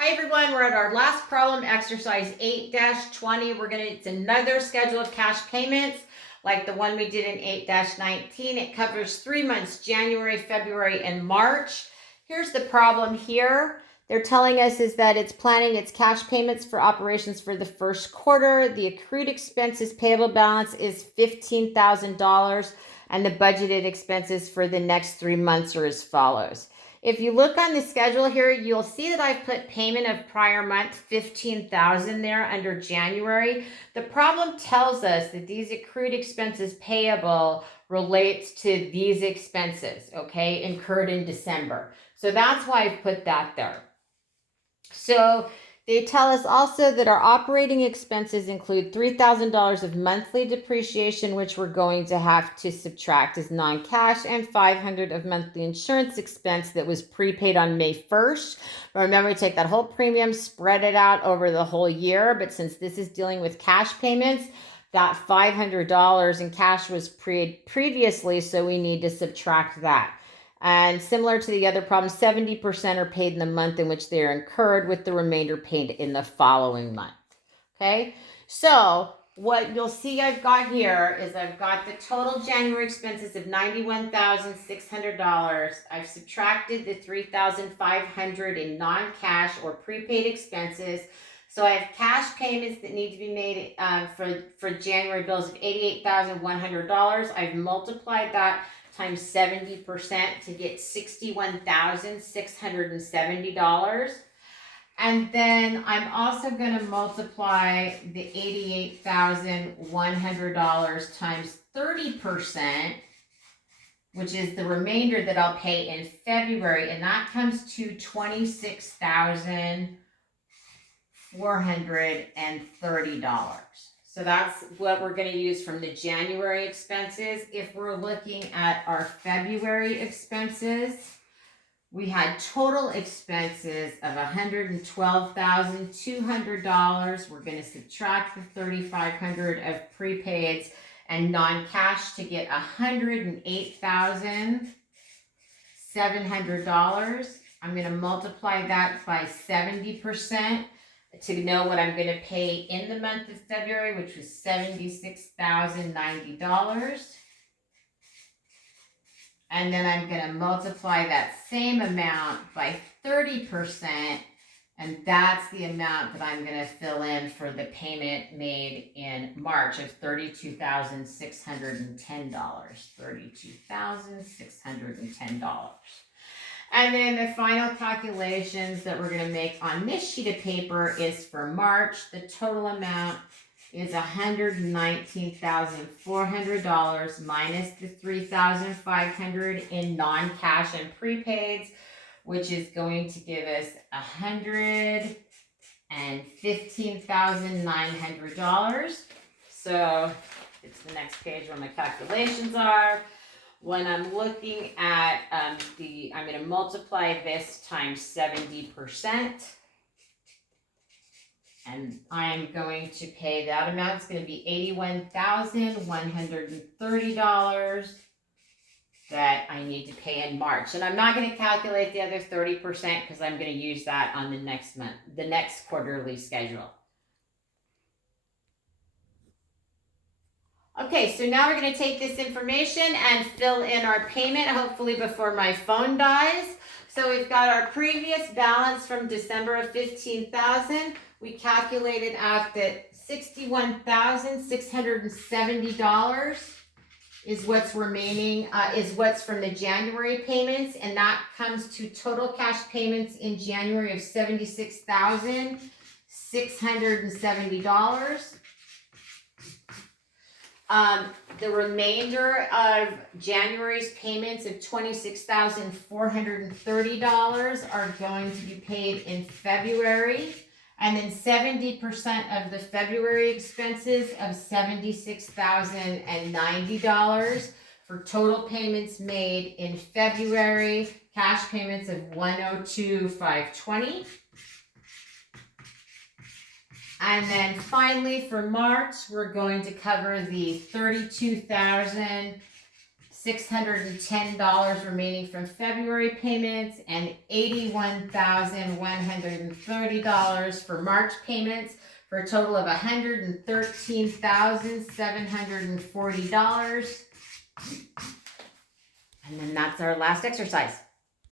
Hi everyone, we're at our last problem, exercise 8-20. It's another schedule of cash payments like the one we did in 8-19. It covers 3 months, January, February, and March. Here's the problem here. They're telling us is that it's planning its cash payments for operations for the first quarter. The accrued expenses payable balance is $15,000 and the budgeted expenses for the next 3 months are as follows. If you look on the schedule here, you'll see that I've put payment of prior month, $15,000 there under January. The problem tells us that these accrued expenses payable relates to these expenses, okay, incurred in December. So that's why I've put that there. So they tell us also that our operating expenses include $3,000 of monthly depreciation, which we're going to have to subtract as non-cash, and $500 of monthly insurance expense that was prepaid on May 1st. Remember, we take that whole premium, spread it out over the whole year, but since this is dealing with cash payments, that $500 in cash was previously, so we need to subtract that. And similar to the other problem, 70% are paid in the month in which they are incurred, with the remainder paid in the following month. Okay, so what you'll see I've got here is I've got the total January expenses of $91,600. I've subtracted the $3,500 in non-cash or prepaid expenses. So I have cash payments that need to be made for January bills of $88,100. I've multiplied that times 70% to get $61,670. And then I'm also going to multiply the $88,100 times 30%, which is the remainder that I'll pay in February, and that comes to $26,430. So that's what we're going to use from the January expenses. If we're looking at our February expenses, we had total expenses of $112,200. We're going to subtract the $3,500 of prepaids and non-cash to get $108,700. I'm going to multiply that by 70% to know what I'm going to pay in the month of February, which was $76,090. And then I'm going to multiply that same amount by 30%, and that's the amount that I'm going to fill in for the payment made in March of $32,610. $32,610. And then the final calculations that we're going to make on this sheet of paper is for March. The total amount is $119,400 minus the $3,500 in non-cash and prepaids, which is going to give us $115,900. So it's the next page where my calculations are. When I'm looking at I'm going to multiply this times 70%. And I'm going to pay that amount. It's going to be $81,130 that I need to pay in March. And I'm not going to calculate the other 30% because I'm going to use that on the next month, the next quarterly schedule. Okay, so now we're going to take this information and fill in our payment, hopefully before my phone dies. So we've got our previous balance from December of $15,000. We calculated out that $61,670 is what's remaining, is what's from the January payments, and that comes to total cash payments in January of $76,670. The remainder of January's payments of $26,430 are going to be paid in February. And then 70% of the February expenses of $76,090 for total payments made in February, cash payments of $102,520. And then finally for March, we're going to cover the $32,700 $610 remaining from February payments, and $81,130 for March payments, for a total of $113,740. And then that's our last exercise.